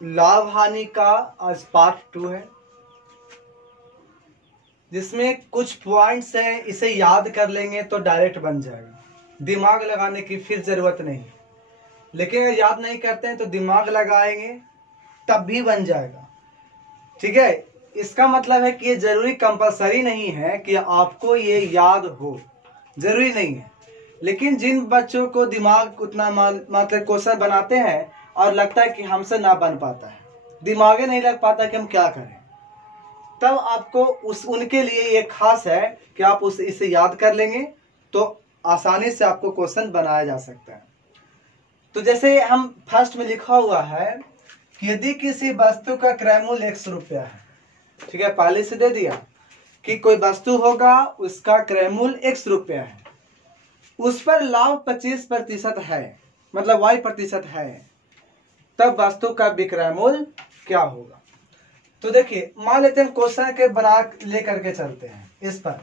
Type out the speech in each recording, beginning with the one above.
लाभ हानि का आज पार्ट 2 है, जिसमें कुछ पॉइंट्स हैं, इसे याद कर लेंगे तो डायरेक्ट बन जाएगा, दिमाग लगाने की फिर जरूरत नहीं। लेकिन अगर याद नहीं करते हैं तो दिमाग लगाएंगे तब भी बन जाएगा। ठीक है, इसका मतलब है कि ये जरूरी कंपलसरी नहीं है कि आपको ये याद हो, जरूरी नहीं है। लेकिन जिन बच्चों को दिमाग उतना मतलब क्वेश्चन बनाते हैं और लगता है कि हमसे ना बन पाता है, दिमाग नहीं लग पाता कि हम क्या करें, तब आपको उनके लिए ये खास है कि आप इसे याद कर लेंगे तो आसानी से आपको क्वेश्चन बनाया जा सकता है। तो जैसे हम फर्स्ट में लिखा हुआ है कि यदि किसी वस्तु का क्रय मूल्य 100 रुपया है, ठीक है, पहले से दे दिया कि कोई वस्तु होगा उसका क्रय मूल्य 100 रुपया है, उस पर लाभ 25% है, मतलब y% है, तब वस्तु का विक्रय मूल्य क्या होगा। तो देखिए, मान लेते हैं क्वेश्चन के बना लेकर के चलते हैं। इस पर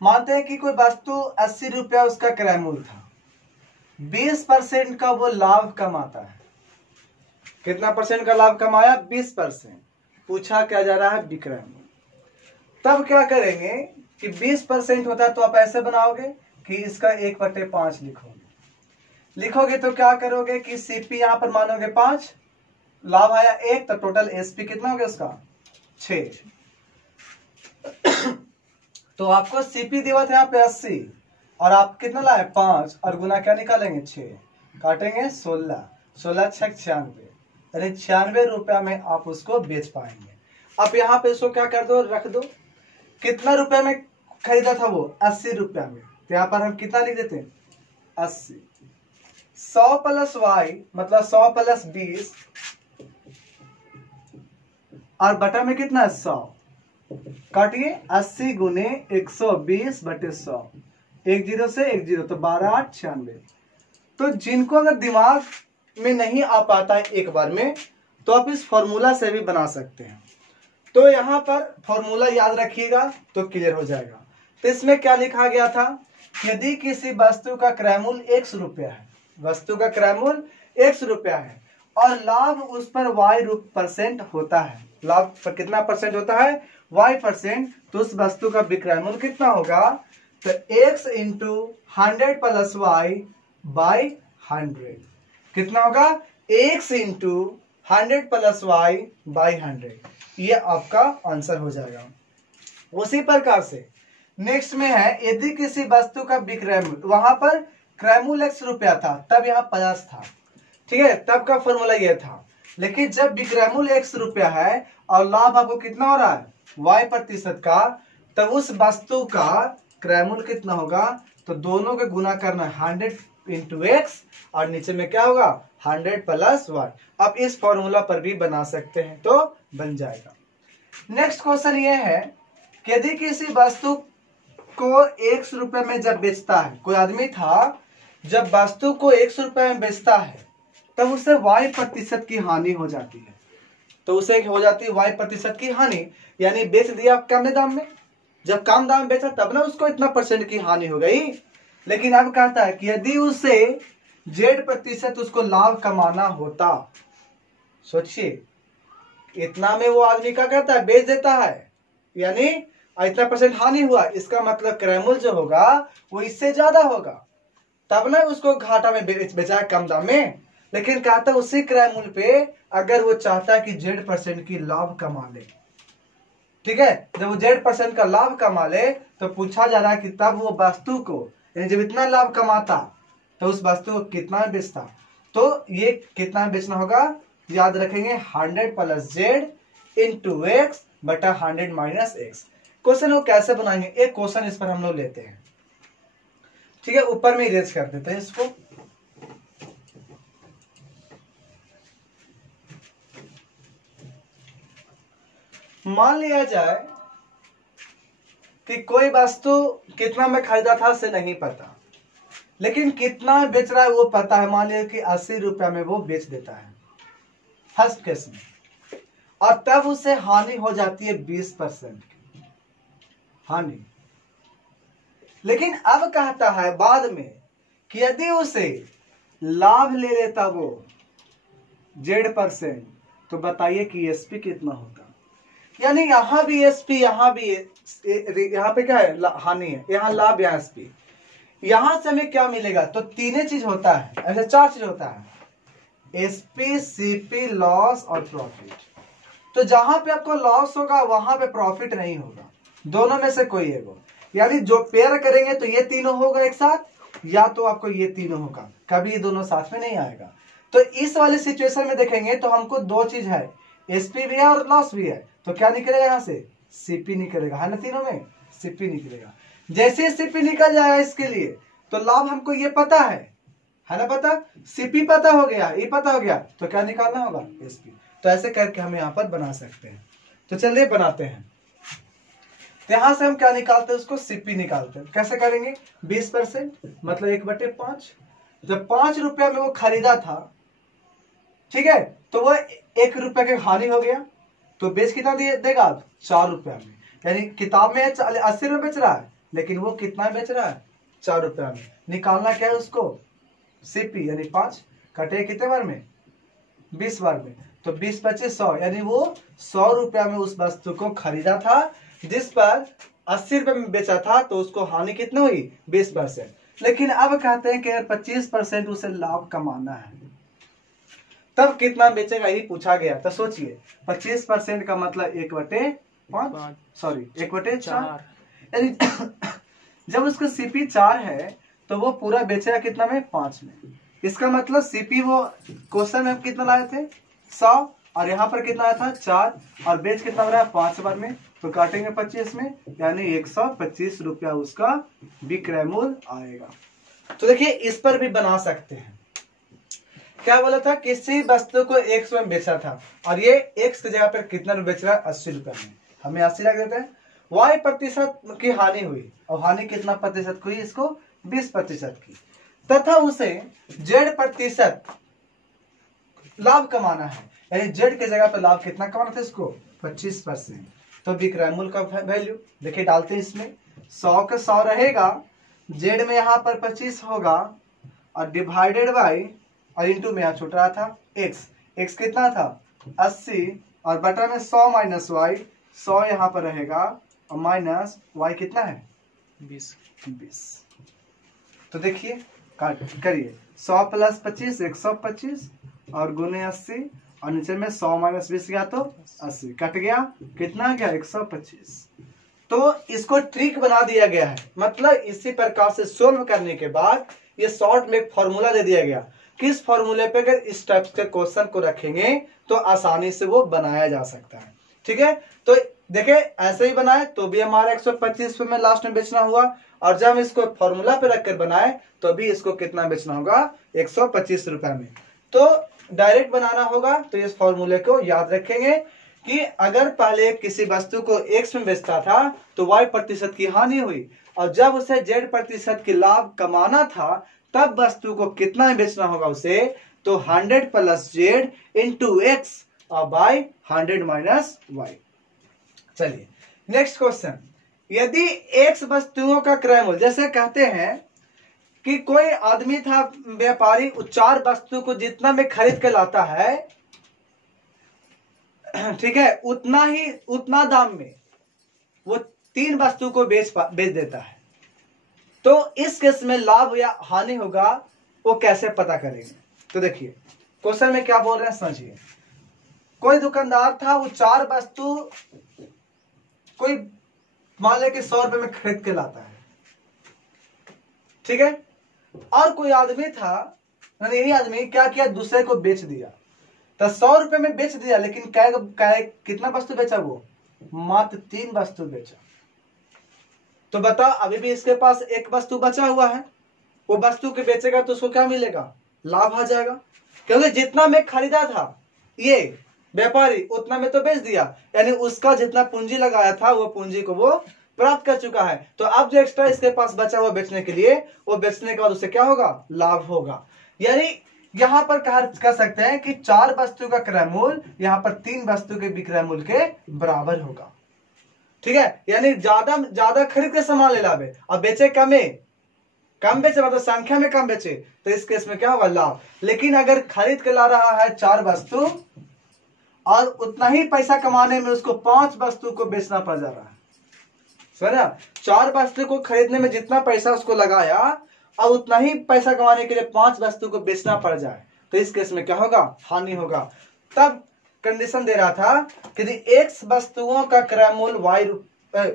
मानते हैं कि कोई वस्तु 80 रुपया उसका क्रय मूल्य था, 20% का वो लाभ कमाता है। कितना परसेंट का लाभ कमाया? 20%। पूछा क्या जा रहा है? विक्रय मूल्य। तब क्या करेंगे कि 20% होता है तो आप ऐसे बनाओगे कि इसका 1/5 लिखोगे तो क्या करोगे कि सीपी यहां पर मानोगे 5, लाभ आया 1, तो टोटल एसपी कितना हो गया उसका? 6। तो आपको सीपी दिया था यहाँ पे 80 और आप कितना लाए? 5, और गुना क्या निकालेंगे? 6, काटेंगे 16, 16 6 96, यानी 96 रुपया में आप उसको बेच पाएंगे। अब यहाँ पे इसको क्या कर दो? रख दो। कितना रुपया में खरीदा था वो? 80 रुपया में। तो यहाँ पर हम कितना लिख देते हैं? 80। 100 प्लस y मतलब 100 प्लस 20 और बटा में कितना है? 100। काटिए 80 गुने 120 बटे 100, 1 0 से 1 0, तो 12 8 96। तो जिनको अगर दिमाग में नहीं आ पाता है एक बार में, तो आप इस फॉर्मूला से भी बना सकते हैं। तो यहाँ पर फॉर्मूला याद रखिएगा तो क्लियर हो जाएगा। तो इसमें क्या लिखा गया था? यदि किसी वस्तु का क्रय मूल्य 100 रुपया है, वस्तु का क्रय मूल्य 100 रुपया है और लाभ उस पर y% होता है, लाभ पर कितना परसेंट होता है? y%, तो उस वस्तु का विक्रय मूल्य कितना होगा? तो x into 100 plus y by 100 कितना होगा? x into 100 plus y by 100। ये आपका आंसर हो जाएगा। उसी प्रकार से नेक्स्ट में है, यदि किसी वस्तु का विक्रय मूल्य, वहां पर क्रय मूल्य 100 रुपया था, तब यहाँ 50 था, ठीक है, तब का फॉर्मूला ये था। लेकिन जब विक्रय मूल्य 100 रुपया है और लाभ आपको कितना हो रहा है? y% का, तब उस वस्तु का क्रय मूल्य कितना होगा? तो दोनों के गुना करना है, 100 इंटू एक्स और नीचे में क्या होगा? 100 प्लस y। अब इस फॉर्मूला पर भी बना सकते हैं तो बन जाएगा। नेक्स्ट क्वेश्चन ये है कि यदि किसी वस्तु को 100 रुपए में जब बेचता है, कोई आदमी था, जब वस्तु को 100 रुपए में बेचता है तब उसे y% की हानि हो जाती है। तो उसे हो जाती है y% की हानि, यानी बेच दिया कम दाम में, जब कम दाम में बेचा तब ना उसको इतना % की हानि हो गई। लेकिन अब कहता है कि यदि उसे z% उसको लाभ कमाना होता, सोचिए, इतना में वो आदमी क्या करता है? बेच देता है, यानी इतना % हानि हुआ, इसका मतलब क्रय मूल्य जो होगा वो इससे ज्यादा होगा, तब ना उसको घाटा में बेचा है कम दाम में। लेकिन कहता है उसी क्रय मूल्य पे अगर वो चाहता है कि z% की लाभ कमा ले, ठीक है, जब वो z% का लाभ कमा ले तो पूछा जा रहा है कि तब वो वस्तु को, यानी जब इतना लाभ कमाता तो उस वस्तु को कितना बेचता। तो ये कितना बेचना होगा? याद रखेंगे 100 प्लस z इंटू एक्स बटा 100 माइनस एक्स। क्वेश्चन वो कैसे बनाएंगे? एक क्वेश्चन इस पर हम लोग लेते हैं, ठीक है, ऊपर में इरेज कर देते हैं इसको। मान लिया जाए कि कोई वस्तु कितना में खरीदा था उसे नहीं पता, लेकिन कितना बेच रहा है वो पता है। मान लिया कि 80 रुपया में वो बेच देता है फर्स्ट केस में, और तब उसे हानि हो जाती है 20% हानि। लेकिन अब कहता है बाद में कि यदि उसे लाभ ले लेता वो, Z%, तो बताइए कि एसपी कितना होगा। यानी यहाँ भी एसपी, यहाँ भी यहाँ पे क्या है, हानि है, यहाँ लाभ, यहाँ एसपी। यहां से हमें क्या मिलेगा, तो तीन चीज होता है, ऐसे 4 चीज होता है, एसपी, सीपी, लॉस और प्रॉफिट। तो जहां पे आपको लॉस होगा वहां पे प्रॉफिट नहीं होगा, दोनों में से कोई एक हो। यानी जो पेयर करेंगे तो ये तीनों होगा एक साथ, या तो आपको ये तीनों होगा, कभी ये दोनों साथ में नहीं आएगा। तो इस वाले सिचुएशन में देखेंगे तो हमको 2 चीज है, एसपी भी है और लॉस भी है, तो क्या निकलेगा यहाँ से, सीपी निकलेगा, है ना, तीनों में सीपी निकलेगा। जैसे सीपी निकल जाएगा इसके लिए, तो लाभ हमको ये पता है ना, पता, सीपी पता हो गया, ये पता हो गया, तो क्या निकालना होगा, एसपी। तो ऐसे करके हम यहाँ पर बना सकते हैं। तो चलिए बनाते हैं। तो यहां से हम क्या निकालते हैं, उसको सीपी निकालते हैं। कैसे करेंगे, 20% मतलब 1/5। जब 5 रुपया में वो खरीदा था, ठीक है, तो वो 1 रुपया के हानि हो गया, तो बेच कितना देगा, 4 रुपया में। यानी किताब में 80 रुपये बेच रहा है, लेकिन वो कितना बेच रहा है, 4 रुपया में। निकालना क्या है उसको, सीपी, यानी 5 कटे कितने बार में, 20 बार में, तो 20 25 100, यानी वो 100 रुपया में उस वस्तु को खरीदा था, जिस पर 80 रुपये में बेचा था, तो उसको हानि कितनी हुई, 20%। लेकिन अब कहते हैं कि 25% उसे लाभ कमाना है, तब कितना बेचेगा, यही पूछा गया। तो सोचिए 25% का मतलब 1/5, सॉरी 1/4, यानी जब उसका सीपी 4 है तो वो पूरा बेचेगा कितना में, 5 में। इसका मतलब सीपी वो क्वेश्चन में कितना लाए थे, 100, और यहाँ पर कितना आया था, 4, और बेच कितना हो रहा है, 5 बार में, तो काटेंगे 25 में, यानी 125 रुपया उसका विक्रय मूल्य आएगा। तो देखिए इस पर भी बना सकते हैं। क्या बोला था, किसी वस्तु को 100 में बेचा था, और ये x की जगह पर कितना में बेच रहा है, 80 रुपया में, हमें 80 लग देते हैं। y% की हानि हुई, और हानि कितना प्रतिशत हुई, इसको 20% की, तथा उसे z% लाभ कमाना है, यानी z की जगह पर लाभ कितना कमाना था, इसको 25%। तो विक्रय मूल्य का वैल्यू देखिए डालते हैं इसमें, 100 का 100 रहेगा, z में यहाँ पर 25 होगा, और डिवाइडेड बाई, और इंटू में यहाँ छूट रहा था x कितना था, 80, और बटा में 100 माइनस y, 100 यहाँ पर रहेगा, और माइनस y कितना है, 20। तो देखिए करिए, 100 प्लस 25 125, और गुने 80, और नीचे में 100 माइनस 20 गया तो 80, कट गया, कितना गया, 125। तो इसको ट्रिक बना दिया गया है, मतलब इसी प्रकार से सोल्व करने के बाद ये शॉर्ट में एक फॉर्मूला दे दिया गया। किस फॉर्मूले पे अगर इस टाइप के क्वेश्चन को रखेंगे तो आसानी से वो बनाया जा सकता है, ठीक है। तो देखिए ऐसे ही बनाए तो भी हमारा 125 में लास्ट में बेचना हुआ, और जब हम इसको फॉर्मूला पे रखकर बनाए तो भी इसको कितना बेचना होगा, 125 रुपया में। तो डायरेक्ट बनाना होगा, तो इस फॉर्मूले को याद रखेंगे कि अगर पहले किसी वस्तु को x में बेचता था तो y% की हानि हुई, और जब उसे z% की लाभ कमाना था तब वस्तु को कितना में बेचना होगा उसे, तो 100 plus z into x by 100 minus y। चलिए नेक्स्ट क्वेश्चन, यदि x वस्तुओं का क्रय मूल्य, जैसे कहते हैं कि कोई आदमी था व्यापारी, 4 वस्तु को जितना में खरीद के लाता है, ठीक है, उतना दाम में वो 3 वस्तु को बेच देता है। तो इस केस में लाभ या हानि होगा, वो कैसे पता करेंगे। तो देखिए क्वेश्चन में क्या बोल रहे हैं समझिए। कोई दुकानदार था, वो 4 वस्तु कोई मान ले कि 100 रुपए में खरीद के लाता है, ठीक है, और कोई आदमी था, यही आदमी क्या किया, दूसरे को बेच दिया। तो 100 रुपए में बेच दिया, लेकिन कितना वस्तु बेचा, वो मात्र 3 वस्तु बेचा। तो बता, अभी भी इसके पास एक वस्तु बचा हुआ है, वो वस्तु के बेचेगा तो उसको क्या मिलेगा, लाभ आ जाएगा, क्योंकि जितना में खरीदा था ये व्यापारी उतना में तो बेच दिया, यानी उसका जितना पूंजी लगाया था वो पूंजी को वो प्राप्त कर चुका है। तो अब जो एक्स्ट्रा इसके पास बचा हुआ बेचने के लिए, वो बेचने के बाद उसे क्या होगा, लाभ होगा। यानी यहां पर कह सकते हैं कि 4 वस्तु का क्रय मूल्य यहां पर 3 वस्तु के विक्रय मूल्य के बराबर होगा, ठीक है। यानी ज्यादा खरीद के सामान ले लावे और बेचे कमे, कम बेचे मतलब संख्या में कम बेचे, तो इस केस में क्या होगा, लाभ। लेकिन अगर खरीद के ला रहा है 4 वस्तु और उतना ही पैसा कमाने में उसको 5 वस्तु को बेचना पड़ जा रहा है, समझा। 4 वस्तु को खरीदने में जितना पैसा उसको लगाया और उतना ही पैसा कमाने के लिए 5 वस्तु को बेचना पड़ जाए, तो इस केस में क्या होगा, हानि होगा। तब कंडीशन दे रहा था कि x वस्तुओं का क्रय मूल्य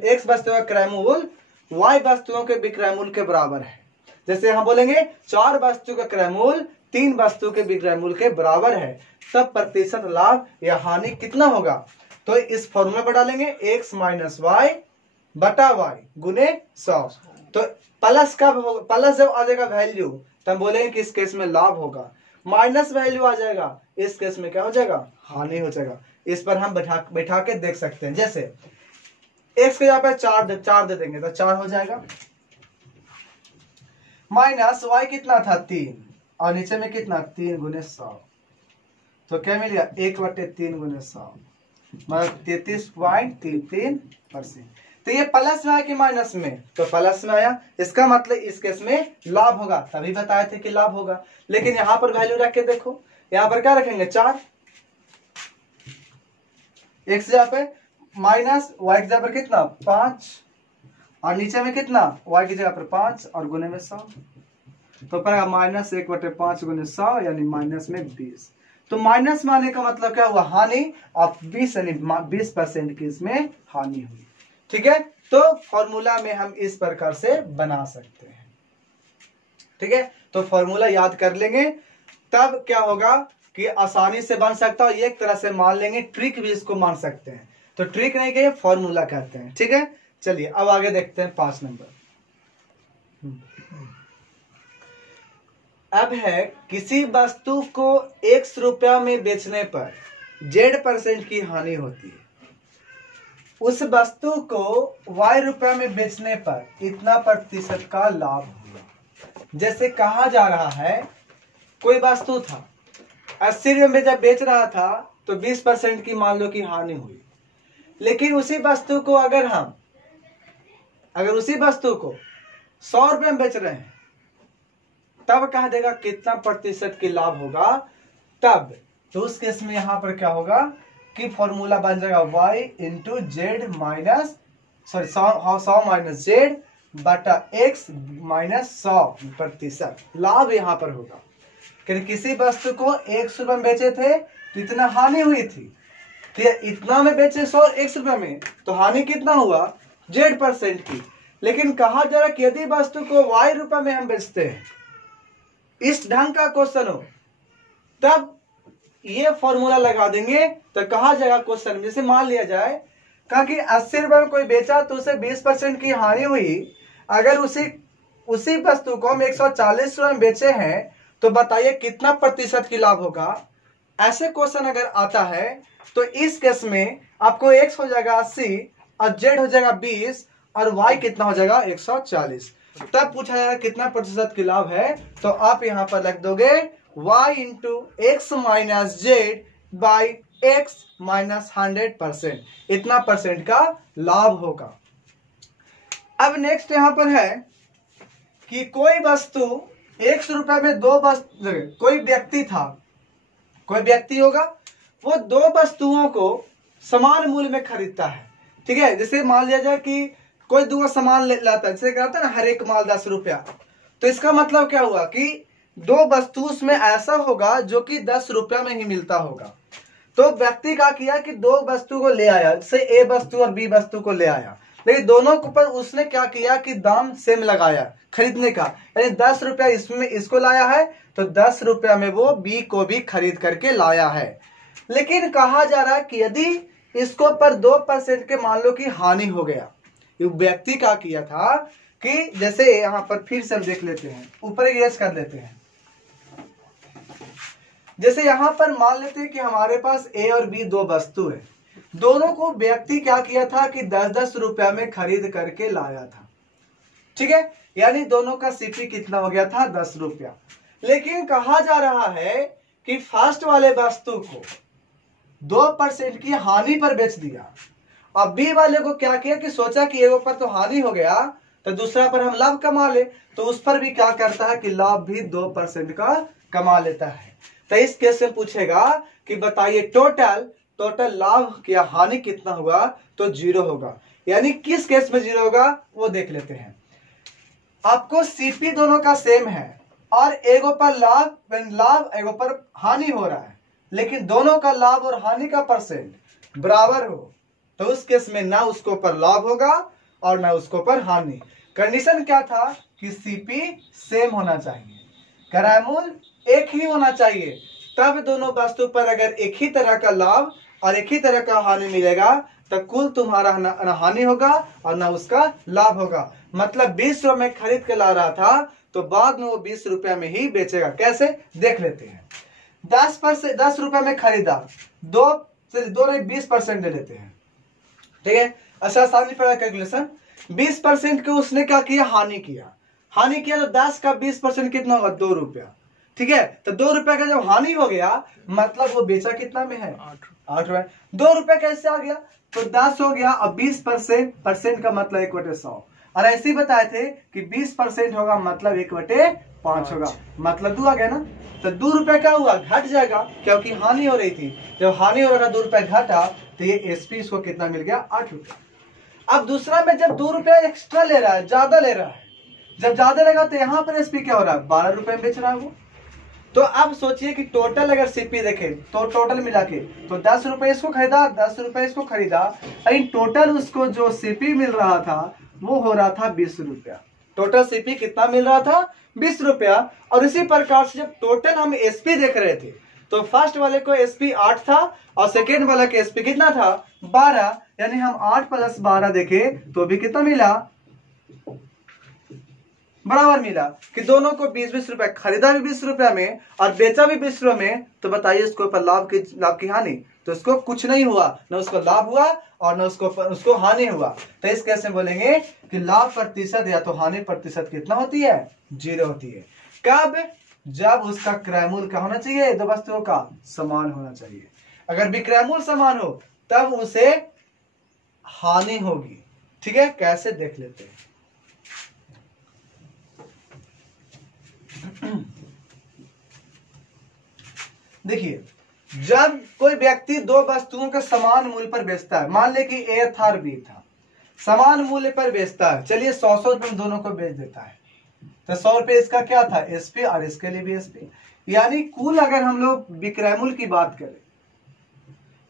x वस्तुओं का क्रय मूल्य y वस्तुओं के विक्रय मूल्य के बराबर है। जैसे हम बोलेंगे 4 वस्तु का क्रय मूल्य 3 वस्तु के विक्रय मूल्य के बराबर है, तब प्रतिशत लाभ या हानि कितना होगा। तो इस फॉर्मूला पर डालेंगे x माइनस वाई बटा वाई गुने 100। तो प्लस कब होगा, प्लस जब आ जाएगा वैल्यू तब बोलेंगे कि इस केस में लाभ होगा। माइनस वैल्यू आ जाएगा, इस केस में क्या हो जाएगा, हानि हो जाएगा। इस पर हम बैठा के देख सकते हैं। जैसे x के यहाँ पे 4 दे देंगे तो 4 हो जाएगा, माइनस y कितना था 3 और नीचे में कितना 3 गुने 100, तो क्या मिलेगा 1/3 गुने 100 मतलब 33.33%। तो ये प्लस में आया कि माइनस में, तो प्लस में आया, इसका मतलब इस केस में लाभ होगा। तभी बताए थे कि लाभ होगा। लेकिन यहां पर वैल्यू रख के देखो, यहां पर क्या रखेंगे 4, x जगह पे माइनस y की जगह पर कितना 5 और नीचे में कितना y की जगह पर 5 और गुने में 100, तो पड़ेगा माइनस 1/5 गुने 100 यानी माइनस में 20। तो माइनस में आने का मतलब क्या हुआ, हानि ऑफ 20 यानी 20% की इसमें हानि हुई। ठीक है, तो फॉर्मूला में हम इस प्रकार से बना सकते हैं। ठीक है, तो फॉर्मूला याद कर लेंगे, तब क्या होगा कि आसानी से बन सकता है। एक तरह से मान लेंगे, ट्रिक भी इसको मान सकते हैं। तो ट्रिक नहीं कहिए, फॉर्मूला कहते हैं। ठीक है, चलिए अब आगे देखते हैं 5 नंबर। अब है किसी वस्तु को x रुपया में बेचने पर z% की हानि होती है, उस वस्तु को y रुपया में बेचने पर इतना प्रतिशत का लाभ हुआ। जैसे कहा जा रहा है कोई वस्तु था 80 रुपये में जब बेच रहा था तो 20% की मान लो कि हानि हुई। लेकिन उसी वस्तु को अगर उसी वस्तु को 100 रुपये में बेच रहे हैं, तब कहा देगा कितना प्रतिशत की लाभ होगा। तब तो उस केस में यहां पर क्या होगा कि फॉर्मूला बन जाएगा y into Z minus 100 minus Z बटा x माइनस 100%। लाभ यहां पर होगा कि किसी वस्तु को 100 रुपये में बेचे थे तो इतना हानि हुई थी, इतना में बेचे 100 100 रुपये में, तो हानि कितना हुआ z% की। लेकिन कहा जा रहा है कि यदि वस्तु को y रुपये में हम बेचते हैं, इस ढंग का क्वेश्चन हो, तब ये फॉर्मूला लगा देंगे तो कहा जाएगा क्वेश्चन, जैसे मान लिया जाए कहा कि 80 रुपये में कोई बेचा तो उसे 20% की हानि हुई। अगर उसी वस्तु को हम 140 रुपये में बेचे हैं तो बताइए कितना प्रतिशत की लाभ होगा। ऐसे क्वेश्चन अगर आता है तो इस केस में आपको x हो जाएगा 80 और z हो जाएगा 20 और y कितना हो जाएगा 140। तब पूछा जाएगा कितना प्रतिशत की लाभ है, तो आप यहां पर लिख दोगे y into x minus Z by x minus 100%, इतना परसेंट का लाभ होगा। अब नेक्स्ट यहां पर है कि कोई वस्तु 100 रुपये में कोई व्यक्ति होगा, वो 2 वस्तुओं को समान मूल्य में खरीदता है। ठीक है, जैसे मान लिया जाए कि कोई 2 सामान लाता है, जैसे कहता है ना हर एक माल 10 रुपया, तो इसका मतलब क्या हुआ कि 2 वस्तु उसमें ऐसा होगा जो कि 10 रुपया में ही मिलता होगा। तो व्यक्ति क्या किया कि 2 वस्तु को ले आया, जैसे ए वस्तु और बी वस्तु को ले आया, लेकिन दोनों के ऊपर उसने क्या किया कि दाम सेम लगाया खरीदने का, यानी 10 रुपया इसमें इसको लाया है तो 10 रुपया में वो बी को भी खरीद करके लाया है। लेकिन कहा जा रहा है कि यदि इसको पर 2% के मान लो कि हानि हो गया, व्यक्ति क्या किया था कि जैसे यहां पर फिर से हम देख लेते हैं, ऊपर इरेज कर लेते हैं। जैसे यहां पर मान लेते हैं कि हमारे पास ए और बी 2 वस्तु है, दोनों को व्यक्ति क्या किया था कि 10-10 रुपया में खरीद करके लाया था। ठीक है, यानी दोनों का सीपी कितना हो गया था 10 रुपया। लेकिन कहा जा रहा है कि फर्स्ट वाले वस्तु को 2% की हानि पर बेच दिया। अब बी वाले को क्या किया कि सोचा कि एक पर तो हानि हो गया तो दूसरा पर हम लाभ कमा ले, तो उस पर भी क्या करता है कि लाभ भी 2% का कमा लेता है। तो इस केस में पूछेगा कि बताइए टोटल लाभ या हानि कितना होगा, तो 0 होगा। यानी किस केस में 0 होगा वो देख लेते हैं। आपको सीपी दोनों का सेम है और एगो पर लाभ एगो पर हानि हो रहा है, लेकिन दोनों का लाभ और हानि का परसेंट बराबर हो, तो उस केस में ना उसको ऊपर लाभ होगा और ना उसको ऊपर हानि। कंडीशन क्या था कि सीपी सेम होना चाहिए, क्रयमूल्य एक ही होना चाहिए, तब दोनों वस्तु पर अगर एक ही तरह का लाभ और एक ही तरह का हानि मिलेगा तो कुल तुम्हारा ना हानि होगा और ना उसका लाभ होगा। मतलब 20 रुपए में खरीद के ला रहा था तो बाद में वो 20 रुपए में ही बेचेगा। कैसे देख लेते हैं। 10 रुपए में खरीदा, 20% ले लेते हैं, ठीक है। अच्छा आसानी पड़ा कैलकुलेशन। 20% के उसने क्या किया, हानि किया तो 10 का 20% कितना होगा, 2 रुपया, ठीक है। तो 2 रुपए का जब हानि हो गया मतलब वो बेचा कितना में है, 8 रुपए। 2 रुपए कैसे आ गया, तो 10 हो गया और 20% का मतलब 1/100। और ऐसे ही बताए थे कि 20% होगा मतलब 1/5 होगा, मतलब 2 आ गया ना। तो 2 रुपए क्या हुआ, घट जाएगा क्योंकि हानि हो रही थी। जब हानि हो रहा था 2 रुपए घटा तो ये एसपी इसको कितना मिल गया, 8 रुपए। अब दूसरा में जब 2 रुपए एक्स्ट्रा ले रहा है, ज्यादा ले रहा है, जब ज्यादा लेगा तो यहाँ पर एसपी क्या हो रहा है, 12 रुपए में बेच रहा है वो। तो अब सोचिए कि टोटल अगर सीपी देखें तो टोटल मिला के तो 10 रुपए इसको खरीदा, 10 रुपए इसको खरीदा, लेकिन टोटल उसको जो सीपी मिल रहा था वो हो रहा था 20 रुपया। टोटल सीपी कितना मिल रहा था, 20 रुपया। और इसी प्रकार से जब टोटल हम एसपी देख रहे थे तो फर्स्ट वाले को एसपी 8 था और सेकेंड वाले का एसपी कितना था, 12। यानी हम 8 + 12 देखे तो भी कितना मिला, बराबर मिला कि दोनों को 20-20 रुपए, खरीदा भी 20 रुपए में और बेचा भी 20 रुपए में। तो बताइए इसके ऊपर लाभ की हानि, तो इसको कुछ नहीं हुआ, ना उसको लाभ हुआ और ना उसको हानि हुआ। तो इस केस में बोलेंगे कि लाभ प्रतिशत या तो हानि प्रतिशत कितना होती है, 0 होती है। कब, जब उसका क्रयमूल्य क्या होना चाहिए, दो वस्तुओं का समान होना चाहिए। अगर विक्रयमूल्य समान हो तब उसे हानि होगी, ठीक है। कैसे देख लेते हैं। देखिए जब कोई व्यक्ति दो वस्तुओं के समान मूल्य पर बेचता है, मान ले कि ए था और बी था, समान मूल्य पर बेचता है, चलिए 100 रुपए में दोनों को बेच देता है। तो 100 रुपए इसका क्या था, एसपी, और इसके लिए भी एसपी। यानी कुल अगर हम लोग विक्रय मूल्य की बात करें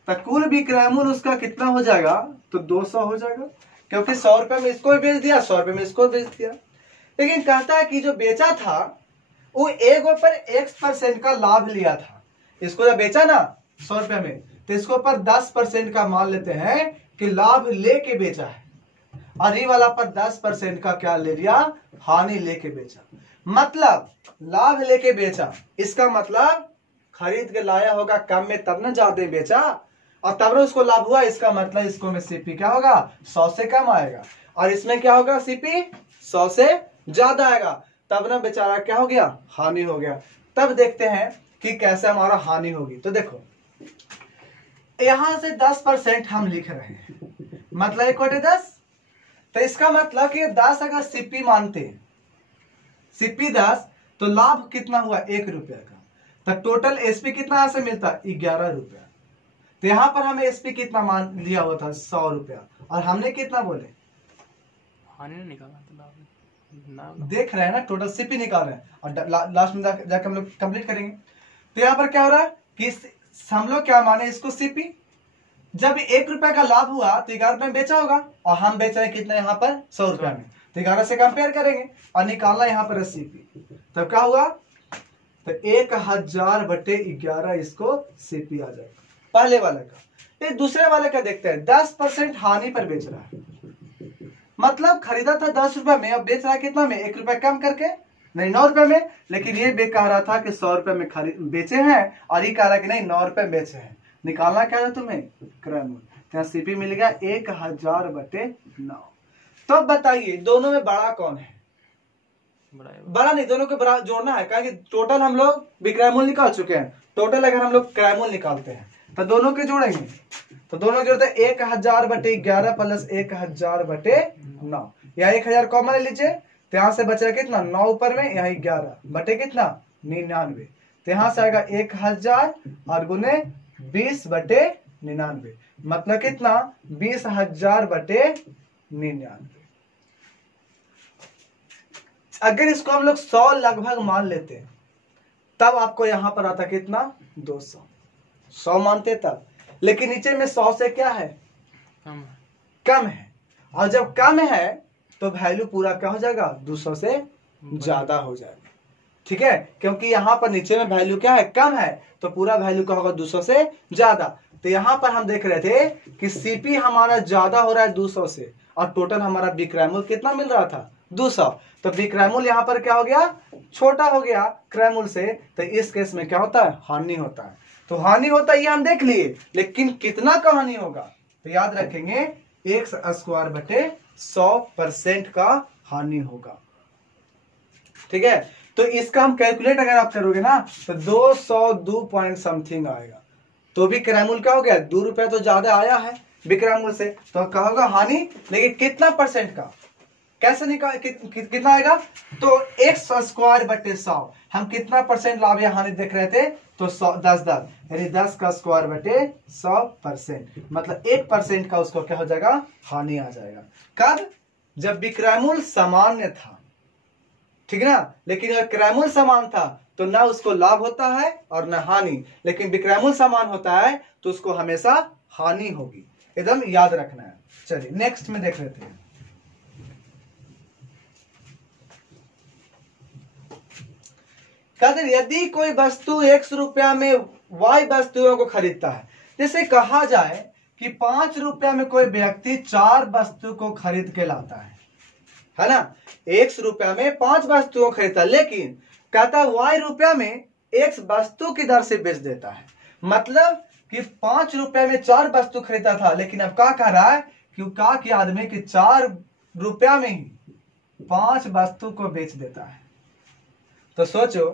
तो कुल विक्रय मूल्य उसका कितना हो जाएगा, तो 200 हो जाएगा, क्योंकि 100 रुपए में इसको बेच दिया, 100 रुपए में इसको बेच दिया। लेकिन कहता है कि जो बेचा था वो एक ऊपर X% का लाभ लिया था। इसको जब बेचा ना 100 रुपए में तो इसको पर 10% का मान लेते हैं कि लाभ लेके बेचा है, और ये वाला पर 10% का क्या ले लिया, हानि लेके बेचा। मतलब लाभ लेके बेचा, इसका मतलब खरीद के लाया होगा कम में तब ना ज्यादा बेचा और तब ना उसको लाभ हुआ। इसका मतलब इसको में सीपी क्या होगा, 100 से कम आएगा, और इसमें क्या होगा, सीपी 100 से ज्यादा आएगा, तब ना बेचारा क्या हो गया, हानि हो गया। तब देखते हैं कि कैसे हमारा हानि होगी। तो देखो यहां से 10% हम लिख रहे हैं, मतलब 1/10। तो इसका मतलब कि 10 अगर सीपी मानते हैं, सीपी 10, तो लाभ कितना हुआ, 1 रुपया का। तो टोटल एसपी कितना यहां से मिलता है, 11 रुपया। तो यहां पर हमें एसपी कितना मान लिया हुआ था, 100 रुपया, और हमने कितना बोले, हानि नहीं निकाला ना, देख रहे हैं ना, टोटल सीपी निकाल रहे हैं और लास्ट में जाकर हम लोग कंप्लीट करेंगे। तो यहाँ पर क्या हो रहा है कि हम लोग क्या माने इसको सीपी। जब 1 रुपए का लाभ हुआ तो 11 रुपए में बेचा होगा, और हम बेच रहे हैं कितना यहाँ पर, 100 रुपए में। तो 11 से कंपेयर करेंगे और निकालना यहाँ पर सीपी। तब क्या हुआ, तो 1000/11 इसको सीपी आ जाएगा पहले वाले का। ये दूसरे वाले का देखते हैं, 10% हानि पर बेच रहा है, मतलब खरीदा था 10 रुपए में, अब बेच रहा है कितना में, 1 रुपए कम करके, नहीं 9 रुपए में। लेकिन ये कह रहा था कि 100 रुपए में बेचे हैं, और ये कह रहा है कि नहीं 9 रुपए बेचे हैं। निकालना क्या है तुम्हें, क्रय मूल्य। सीपी मिल गया 1000/9। तो बताइए दोनों में बड़ा कौन है, बड़ा नहीं, दोनों को बड़ा जोड़ना है, क्योंकि टोटल हम लोग विक्रय मूल्य निकाल चुके हैं। टोटल अगर हम लोग क्रय मूल्य निकालते हैं तो दोनों के जोड़ेंगे, तो दोनों के जोड़ते 1000 बटे 11 प्लस 1000 बटे 9, यहाँ 1000 कॉमन ले लीजिए, तो यहाँ से बचेगा कितना 9 ऊपर में, यहाँ 11 बटे कितना 99, तो यहाँ से आएगा 1000 और गुने 20 बटे 99, मतलब कितना 20,000 बटे 99। अगर इसको हम लोग 100 लगभग मान लेते हैं तब आपको यहां पर आता कितना 200, 100 मानते तब, लेकिन नीचे में 100 से क्या है कम है, और जब कम है तो वैल्यू पूरा क्या हो जाएगा 200 से ज्यादा हो जाएगा, ठीक है, क्योंकि यहाँ पर नीचे में वैल्यू क्या है कम है, तो पूरा वैल्यू क्या होगा 200 से ज्यादा। तो यहाँ पर हम देख रहे थे कि सीपी हमारा ज्यादा हो रहा है 200 से, और टोटल हमारा बिक्रैमुल कितना मिल रहा था 200, तो बिक्रैमुल यहाँ पर क्या हो गया छोटा हो गया क्रैमुल से, तो इस केस में क्या होता है हानि होता है। तो हानि होता है ये हम देख लिए, लेकिन कितना का हानि होगा, तो याद रखेंगे x स्क्वायर बटे 100% का हानि होगा, ठीक है। तो इसका हम कैलकुलेट अगर आप करोगे ना तो 202 पॉइंट समथिंग आएगा, तो भी क्रैमुल क्या हो गया 2 रुपया तो ज्यादा आया है बिक्रैमुल से, तो क्या होगा हानि, लेकिन कितना परसेंट का कैसे निकाल कितना आएगा, तो x स्क्वायर बटे 100, हम कितना परसेंट लाभ या हानि देख रहे थे, तो 10 यानी 10 का स्क्वायर बटे 100%, मतलब 1% का उसको क्या हो जाएगा हानि आ जाएगा। कब, जब बिक्रैमुल सामान्य था, ठीक है ना, लेकिन अगर क्रैमुल समान था तो ना उसको लाभ होता है और ना हानि, लेकिन बिक्रैमुल समान होता है तो उसको हमेशा हानि होगी, एकदम याद रखना है। चलिए नेक्स्ट में देख लेते हैं। कहते यदि कोई वस्तु 100 रुपया में y वस्तुओं को खरीदता है, जैसे कहा जाए कि 5 रुपया में कोई व्यक्ति 4 वस्तु को खरीद के लाता है ना, 100 रुपया में 5 वस्तुओं को खरीदता है, लेकिन कहता y रुपया में 1 वस्तु की दर से बेच देता है, मतलब कि 5 रुपया में 4 वस्तु खरीदा था, लेकिन अब क्या कह रहा है कि क्या किया आदमी कि 4 रुपया में ही 5 वस्तु को बेच देता है। तो सोचो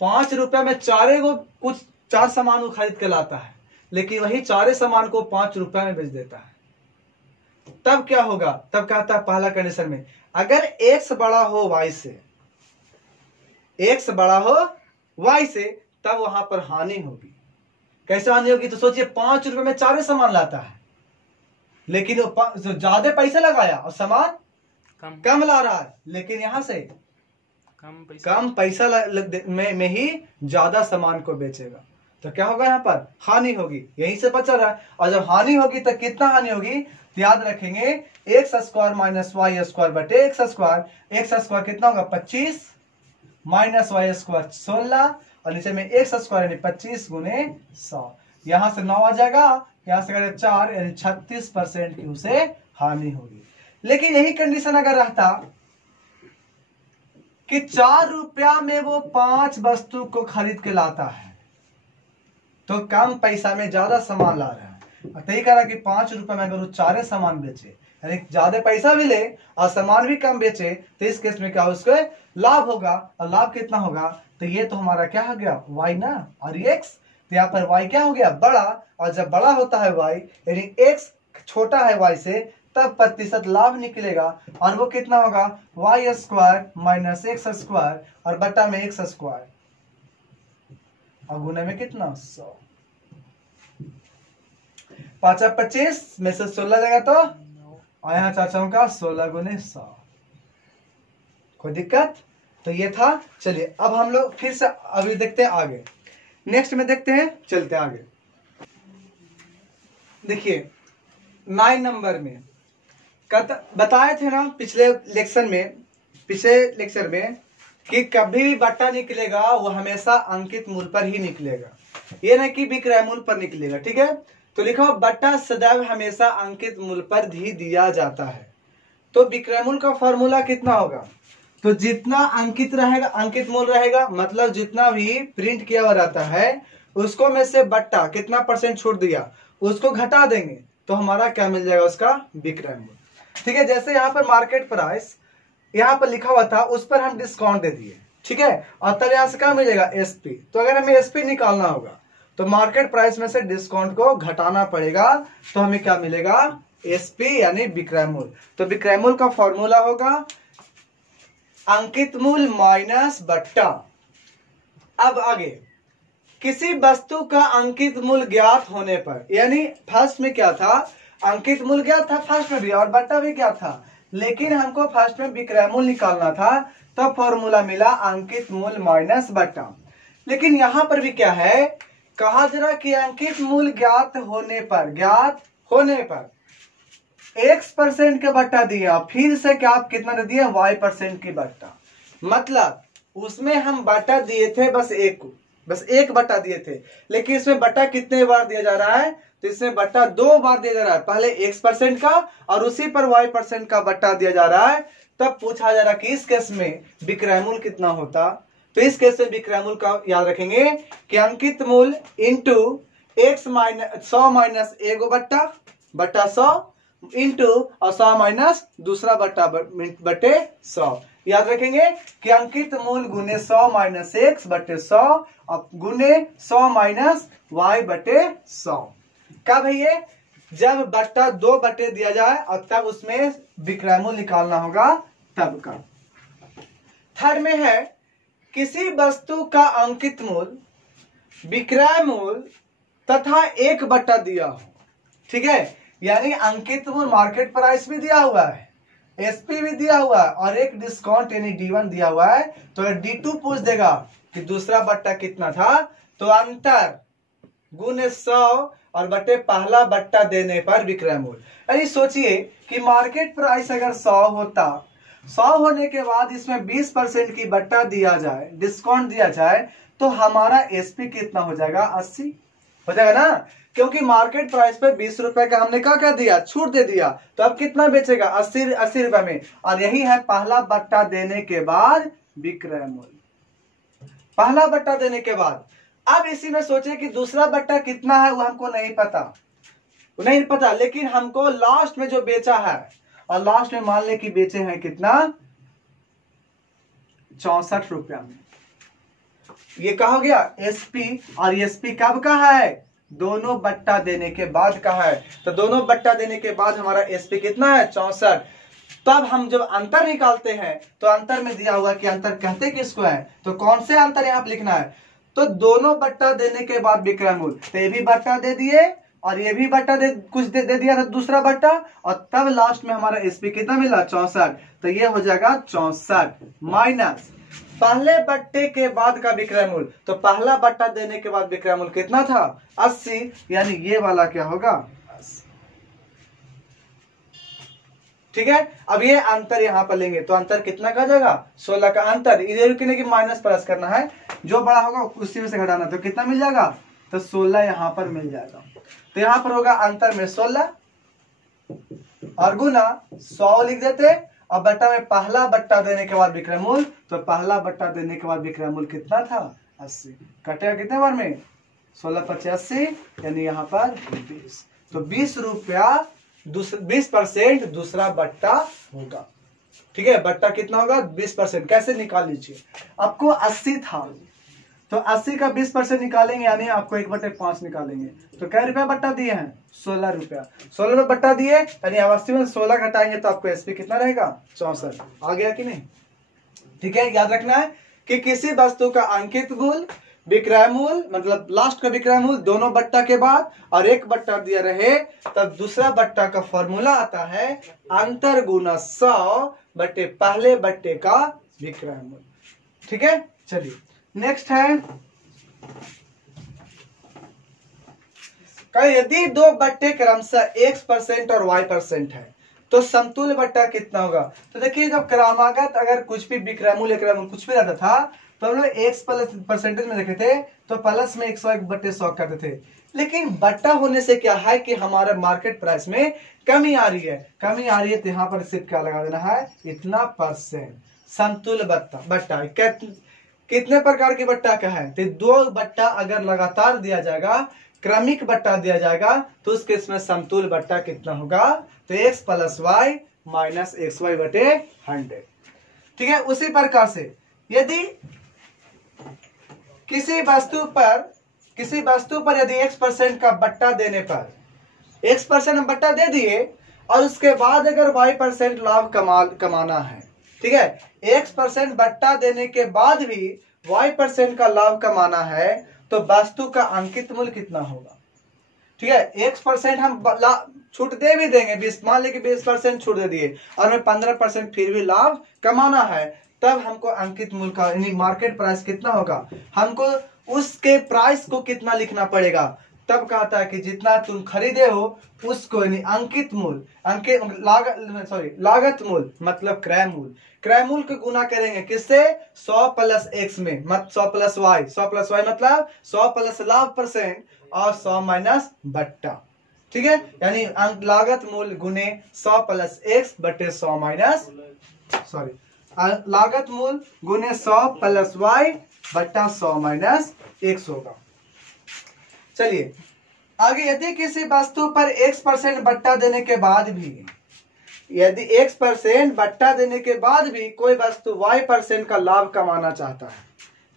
5 रुपया में कुछ 4 सामान को खरीद के लाता है, लेकिन वही 4 सामान को 5 रुपया में बेच देता है, तब क्या होगा, तब कहता है पहला कंडीशन में अगर x बड़ा हो y से, x बड़ा हो y से, तब वहां पर हानि होगी। कैसे हानि होगी, तो सोचिए 5 रुपए में 4 सामान लाता है, लेकिन वो ज्यादा पैसे लगाया और सामान कम ला रहा है, लेकिन यहां से कम पैसा में ही ज्यादा सामान को बेचेगा, तो क्या होगा यहाँ पर हानि होगी, यहीं से बचा रहा है। और जब हानि होगी तो कितना हानि होगी, तो याद रखेंगे x square minus y square बटे x स्क्वायर कितना होगा 25 माइनस वाई स्क्वायर 16, और नीचे में x स्क्वायर यानी 25 गुने 100, यहां से 9 आ जाएगा, यहां से करें 4 यानी 36% की उसे हानि होगी। लेकिन यही कंडीशन अगर रहता कि 4 रुपया में वो 5 वस्तु को खरीद के लाता है, तो कम पैसा में ज्यादा सामान ला रहा है, और यही कह रहा कि 5 रुपया में अगर वो 4 सामान बेचे, यानी ज्यादा पैसा भी ले और सामान भी कम बेचे, तो इस केस में क्या उसको लाभ होगा, और लाभ कितना होगा, तो ये तो हमारा क्या हो गया y ना, और x, तो यहाँ पर y क्या हो गया बड़ा, और जब बड़ा होता है y यानी x छोटा है y से, तब प्रतिशत लाभ निकलेगा, और वो कितना होगा y square minus x square और बटा में x स्क्वायर, और गुने में कितना 100, 5 25 में से 16 जाएगा, तो और यहाँ चाचाओं का 16 गुने 100, कोई दिक्कत, तो ये था। चलिए अब हम लोग फिर से अभी देखते हैं आगे, नेक्स्ट में देखते हैं, चलते आगे। देखिए 9 नंबर में बताए थे ना पिछले लेक्चर में कि कभी भी बट्टा निकलेगा वो हमेशा अंकित मूल पर ही निकलेगा, ये नहीं कि विक्रय मूल पर निकलेगा, ठीक है। तो लिखो बट्टा सदैव हमेशा अंकित मूल पर ही दिया जाता है। तो विक्रय मूल का फॉर्मूला कितना होगा, तो जितना अंकित रहेगा, अंकित मूल रहेगा मतलब जितना भी प्रिंट किया हुआ रहता है उसको में से बट्टा कितना % छूट दिया उसको घटा देंगे, तो हमारा क्या मिल जाएगा उसका विक्रय मूल, ठीक है। जैसे यहाँ पर मार्केट प्राइस यहाँ पर लिखा हुआ था, उस पर हम डिस्काउंट दे दिए, ठीक है, और तब यहाँ से क्या मिलेगा एसपी, तो अगर हमें एसपी निकालना होगा तो मार्केट प्राइस में से डिस्काउंट को घटाना पड़ेगा, तो हमें क्या मिलेगा, एसपी यानी विक्रय मूल्य। तो विक्रय मूल्य का फॉर्मूला होगा अंकित मूल्य माइनस बट्टा। अब आगे, किसी वस्तु का अंकित मूल्य ज्ञात होने पर, यानी फर्स्ट में क्या था, अंकित मूल्य ज्ञात था फर्स्ट में भी और बट्टा भी ज्ञात था, लेकिन हमको फर्स्ट में विक्रय मूल्य निकालना था, तब फॉर्मूला मिला अंकित मूल्य माइनस बट्टा। लेकिन यहां पर भी क्या है, कहा जरा कि अंकित मूल्य ज्ञात होने पर x% के बट्टा दिया, फिर से क्या आप कितना दे दिए, y% की बट्टा। मतलब उसमें हम बट्टा दिए थे बस एक बट्टा दिए थे, लेकिन इसमें बट्टा कितने बार दिया जा रहा है, तो इसमें बट्टा 2 बार दिया जा रहा है, पहले x% का और उसी पर y% का बट्टा दिया जा रहा है। तब पूछा जा रहा है कि इस केस में विक्रय मूल्य कितना होता, तो इस केस में विक्रय मूल्य का याद रखेंगे कि अंकित मूल्य इंटू 100 माइनस एगो बट्टा 100 इंटू और 100 माइनस दूसरा बट्टा बटे 100। याद रखेंगे कि अंकित मूल्य गुने 100 माइनस x बटे 100 और गुने 100 माइनस y बटे 100। कब है ये, जब बट्टा 2 बटे दिया जाए और तब उसमें विक्रय मूल्य निकालना होगा तब का। थर्ड में है किसी वस्तु का अंकित मूल्य विक्रय मूल्य तथा 1 बट्टा दिया हो, ठीक है, यानी अंकित मूल्य मार्केट प्राइस भी दिया हुआ है, एसपी भी दिया हुआ है और एक डिस्काउंट यानी D1 दिया हुआ है। तो D2 पूछ देगा कि दूसरा बट्टा कितना था, तो अंतर गुने 100 और बटे पहला बट्टा देने पर विक्रय मूल्य। यानी सोचिए कि मार्केट प्राइस अगर 100 होता, 100 होने के बाद इसमें 20% की बट्टा दिया जाए, डिस्काउंट दिया जाए, तो हमारा एसपी कितना हो जाएगा, 80 हो जाएगा ना, क्योंकि मार्केट प्राइस पे 20 रुपए का हमने क्या कर दिया, छूट दे दिया, तो अब कितना बेचेगा, 80 रुपए में। और यही है पहला बट्टा देने के बाद विक्रय मूल्य, पहला बट्टा देने के बाद। अब इसी में सोचे कि दूसरा बट्टा कितना है वो हमको नहीं पता, लेकिन हमको लास्ट में जो बेचा है, और लास्ट में मान ले कि बेचे हैं कितना, 64 रुपया में। ये कहा हो गया एसपी, और एसपी कब का है, दोनों बट्टा देने के बाद का है। तो दोनों बट्टा देने के बाद हमारा एसपी कितना है, 64। तब हम जब अंतर निकालते हैं तो अंतर में दिया हुआ कि अंतर कहते किसको है, तो कौन से अंतर यहाँ पे लिखना है, तो दोनों बट्टा देने के बाद विक्रय मूल्य। तो ये भी बट्टा दे दिए और ये भी बट्टा कुछ दे दिया था दूसरा बट्टा, और तब लास्ट में हमारा एसपी कितना मिला, 64। तो ये हो जाएगा 64 माइनस पहले बट्टे के बाद का विक्रय मूल्य। तो पहला बट्टा देने के बाद विक्रय मूल्य कितना था, 80, यानी ये वाला क्या होगा, 80। ठीक है, अब ये अंतर यहां पर लेंगे तो अंतर कितना का जाएगा, 16 का अंतर। इधर की माइनस प्लस करना है, जो बड़ा होगा उसी में से घटाना, तो कितना मिल जाएगा, तो 16 यहां पर मिल जाएगा। तो यहां पर होगा अंतर में 16 और गुना 100 लिख देते, और बट्टा में पहला बट्टा देने के बाद विक्रय मूल्य, तो पहला बट्टा देने के बाद विक्रय मूल्य कितना था, 80। कटेगा कितने बार में, 16 × 80, यानी यहाँ पर 20। तो 20 रुपया 20% दूसरा बट्टा होगा। ठीक है, बट्टा कितना होगा, 20%। कैसे निकाल लीजिए, आपको 80 था तो 80 का 20% निकालेंगे, यानी आपको 1/5 निकालेंगे। तो क्या रुपया बट्टा दिए हैं, 16 रुपया। 16 रुपया बट्टा दिए, यानी 80 में 16 घटाएंगे तो आपको एसपी कितना रहेगा, 64। आ गया कि नहीं, ठीक है। याद रखना है कि किसी वस्तु का अंकित मूल्य, विक्रय मूल्य मतलब लास्ट का विक्रय मूल्य दोनों बट्टा के बाद और 1 बट्टा दिया रहे, तब दूसरा बट्टा का फॉर्मूला आता है अंतर गुना 100 बटे पहले बट्टे का विक्रय मूल्य। ठीक है, चलिए नेक्स्ट है, यदि 2 बट्टे क्रमशः x% और y% है तो समतुल्य बट्टा कितना होगा। तो देखिए, जब क्रमागत अगर कुछ भी विक्रय मूल्य कुछ भी रहता था तो हम लोग x परसेंटेज में देखे थे, तो प्लस में 100/100 करते थे। लेकिन बट्टा होने से क्या है कि हमारे मार्केट प्राइस में कमी आ रही है, तो यहाँ पर सिर्फ क्या लगा देना है, इतना %। समतुल्य बट्टा कितने प्रकार के बट्टा का है, तो 2 बट्टा अगर लगातार दिया जाएगा, क्रमिक बट्टा दिया जाएगा, तो उस केस में समतुल्य बट्टा कितना होगा, तो x + y - xy/100। ठीक है, उसी प्रकार से यदि किसी वस्तु पर किसी वस्तु पर यदि x% का बट्टा देने पर x% हम बट्टा दे दिए और उसके बाद अगर y% लाभ कमाना है, ठीक है, x% बट्टा देने के बाद भी y% का लाभ कमाना है, तो वस्तु का अंकित मूल्य कितना होगा? ठीक है, x% हम छूट दे भी देंगे, 20 मान लीजिए 20% छूट दे दिए और हमें 15% फिर भी लाभ कमाना है, तब हमको अंकित मूल्य का यानी मार्केट प्राइस कितना होगा, हमको उसके प्राइस को कितना लिखना पड़ेगा। तब कहता है कि जितना तुम खरीदे हो उसको यानी अंकित मूल्य लागत मूल्य मतलब क्रय मूल्य को गुना करेंगे किससे? 100 प्लस x में, मत 100 प्लस y, 100 प्लस y मतलब 100 प्लस लाभ परसेंट और 100 माइनस बट्टा। ठीक है, यानी लागत मूल्य गुने 100 प्लस x बटे 100 माइनस लागत मूल्य गुने 100 प्लस y बट्टा 100 माइनस x होगा। चलिए आगे, यदि किसी वस्तु पर x% बट्टा देने के बाद भी, यदि x% बट्टा देने के बाद भी कोई वस्तु y% का लाभ कमाना चाहता है,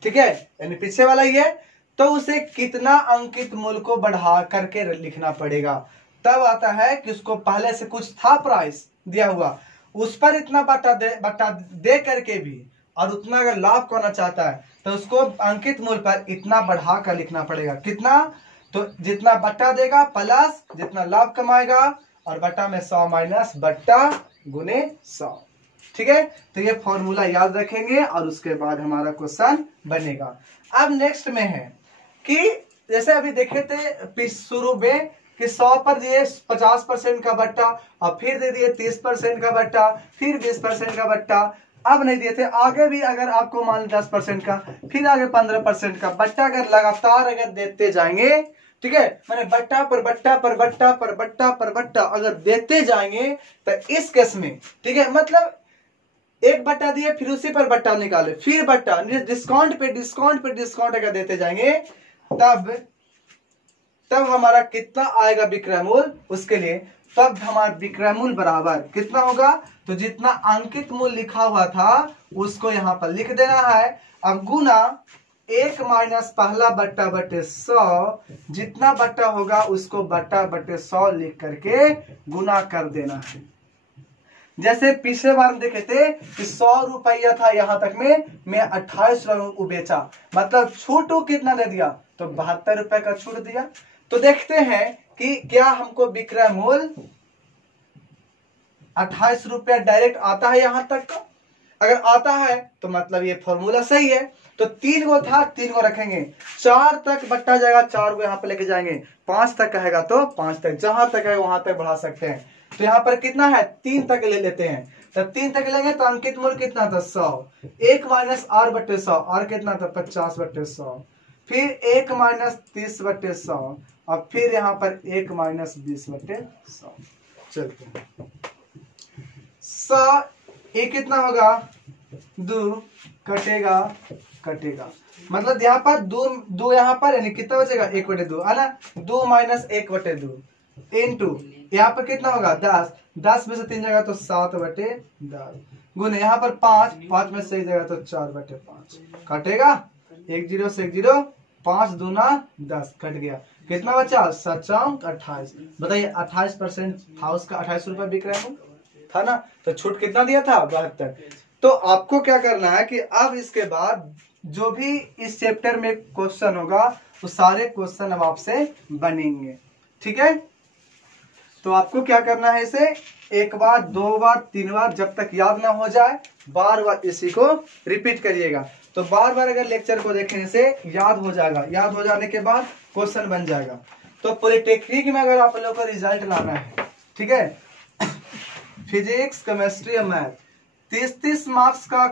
ठीक है, यानी पीछे वाला ही है, तो उसे कितना अंकित मूल्य को बढ़ा करके लिखना पड़ेगा। तब आता है कि उसको पहले से कुछ था प्राइस दिया हुआ, उस पर इतना बट्टा दे करके भी और उतना अगर लाभ करना चाहता है तो उसको अंकित मूल्य पर इतना बढ़ा कर लिखना पड़ेगा। कितना? तो जितना बट्टा देगा प्लस जितना लाभ कमाएगा और बट्टा में 100 माइनस बट्टा गुने 100। ठीक है, तो ये फॉर्मूला याद रखेंगे और उसके बाद हमारा क्वेश्चन बनेगा। अब नेक्स्ट में है कि जैसे अभी देखे थे शुरू में कि 100 पर दिए 50% का बट्टा और फिर दे दिए 30% का बट्टा, फिर 20% का बट्टा, अब नहीं दिए थे। आगे भी अगर आपको मान 10% का, फिर आगे 15% का बट्टा अगर लगातार अगर देते जाएंगे, ठीक है, मैंने बट्टा पर बट्टा पर बट्टा पर बट्टा पर बट्टा अगर देते जाएंगे तो इस केस में, ठीक है, मतलब एक बट्टा दिए फिर उसी पर बट्टा निकाले, फिर बट्टा, डिस्काउंट पे डिस्काउंट पे डिस्काउंट अगर देते जाएंगे तब हमारा कितना आएगा विक्रय मूल्य, उसके लिए तब हमारा विक्रय मूल्य बराबर कितना होगा, तो जितना अंकित मूल्य लिखा हुआ था उसको यहाँ पर लिख देना है। अब गुना 1 माइनस पहला बट्टा बटे 100, जितना बट्टा होगा उसको बट्टा बटे 100 लिख करके गुना कर देना है। जैसे पिछले बार हम देखे थे कि 100 रुपया था, यहां तक में मैं 28 रुपये को बेचा, मतलब छूट कितना दे दिया, तो 72 रुपए का छूट दिया। तो देखते हैं कि क्या हमको विक्रय मूल्य 28 रुपया डायरेक्ट आता है यहां तक का। अगर आता है तो मतलब ये फॉर्मूला सही है। तो 3 गो था, 3 गो रखेंगे, 4 तक बट्टा जाएगा, 4 गो यहाँ पर लेके जाएंगे, 5 तक कहेगा तो 5 तक, जहां तक है वहां तक बढ़ा सकते हैं। तो यहाँ पर कितना है, 3 तक ले लेते हैं, तो 3 तक लेंगे तो अंकित मूल्य कितना था 100, 1 माइनस r बटे 100, r कितना था 50 बटे 100, फिर 1 माइनस 30 बटे 100 और फिर यहाँ पर 1 माइनस 20 बटे 100। चलते हैं 100, ये कितना होगा 2 कटेगा कटेगा, मतलब यहाँ पर 2 यहाँ पर यानी कितना बचेगा 1 बटे 2 है ना, 2 माइनस 1 बटे 2 इंटू यहाँ पर कितना होगा 10, 10 में से 3 जाएगा तो 7 बटे 10 गुने यहाँ पर 5, 5 में से 1 जाएगा तो 4 बटे 5 कटेगा, 1 0 से 1 0, 5 दूना 10 कट गया, कितना बचा 7 28। बताइए 28% था उसका, 28 रुपया बिक रहा है था ना, तो छूट कितना दिया था 72। तो आपको क्या करना है कि अब इसके बाद जो भी इस चैप्टर में क्वेश्चन होगा वो सारे क्वेश्चन अब आपसे बनेंगे। ठीक है, तो आपको क्या करना है, इसे 1 बार 2 बार 3 बार जब तक याद ना हो जाए बार बार इसी को रिपीट करिएगा। तो बार बार अगर लेक्चर को देखने से याद हो जाएगा, याद हो जाने के बाद क्वेश्चन बन जाएगा। तो पॉलिटेक्निक में अगर आप लोगों को रिजल्ट लाना है, ठीक है, फिजिक्स केमिस्ट्री और मैथ 30-30 मार्क्स का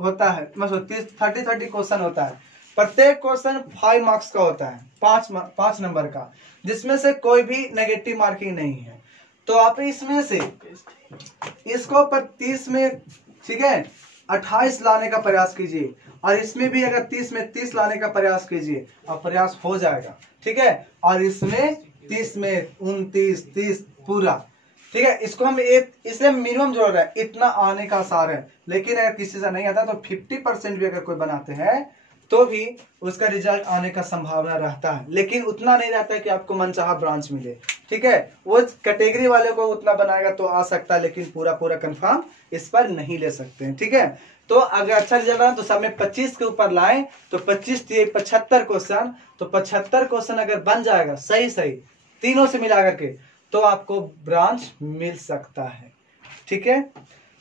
होता है, मतलब 30-30 क्वेश्चन होता है, प्रत्येक क्वेश्चन 5 मार्क्स का होता है, 5 नंबर का, जिसमें से कोई भी नेगेटिव मार्किंग नहीं है। तो आप इसमें से इसको पर 30 में, ठीक है, 28 लाने का प्रयास कीजिए और इसमें भी अगर 30 में 30 लाने का प्रयास कीजिए और प्रयास हो जाएगा। ठीक है, और इसमें 30 में 29 30 पूरा, ठीक है, इसको हम इसलिए मिनिमम जोड़ रहे हैं, इतना आने का आसार है। लेकिन अगर किसी से नहीं आता तो 50% भी अगर कोई बनाते हैं तो भी उसका रिजल्ट आने का संभावना रहता है, लेकिन उतना नहीं रहता है कि आपको मनचाहा ब्रांच मिले। ठीक है, वो कैटेगरी वाले को उतना बनाएगा तो आ सकता है, लेकिन पूरा पूरा कंफर्म इस पर नहीं ले सकते हैं। ठीक है, तो अगर अच्छा रिजल्ट आए तो सब में 25 के ऊपर लाए तो 25 दिए 75 क्वेश्चन, तो 75 क्वेश्चन अगर बन जाएगा सही सही तीनों से मिला करके तो आपको ब्रांच मिल सकता है। ठीक है,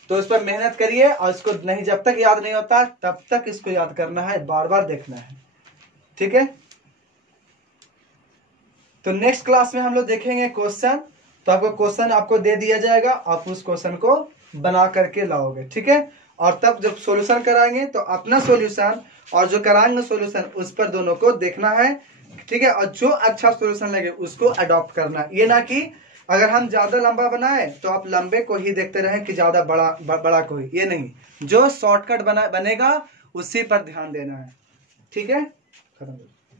तो इस पर मेहनत करिए और इसको नहीं, जब तक याद नहीं होता तब तक इसको याद करना है, बार बार देखना है। ठीक है, तो नेक्स्ट क्लास में हम लोग देखेंगे क्वेश्चन। तो आपको क्वेश्चन आपको दे दिया जाएगा, आप उस क्वेश्चन को बना करके लाओगे। ठीक है, और तब जब सॉल्यूशन कराएंगे तो अपना सॉल्यूशन और जो कराएंगे सॉल्यूशन उस पर दोनों को देखना है। ठीक है, और जो अच्छा सॉल्यूशन लगे उसको अडॉप्ट करना है। ये ना कि अगर हम ज्यादा लंबा बनाए तो आप लंबे को ही देखते रहें कि ज्यादा बड़ा कोई, ये नहीं, जो शॉर्टकट बनेगा उसी पर ध्यान देना है। ठीक है, खत्म।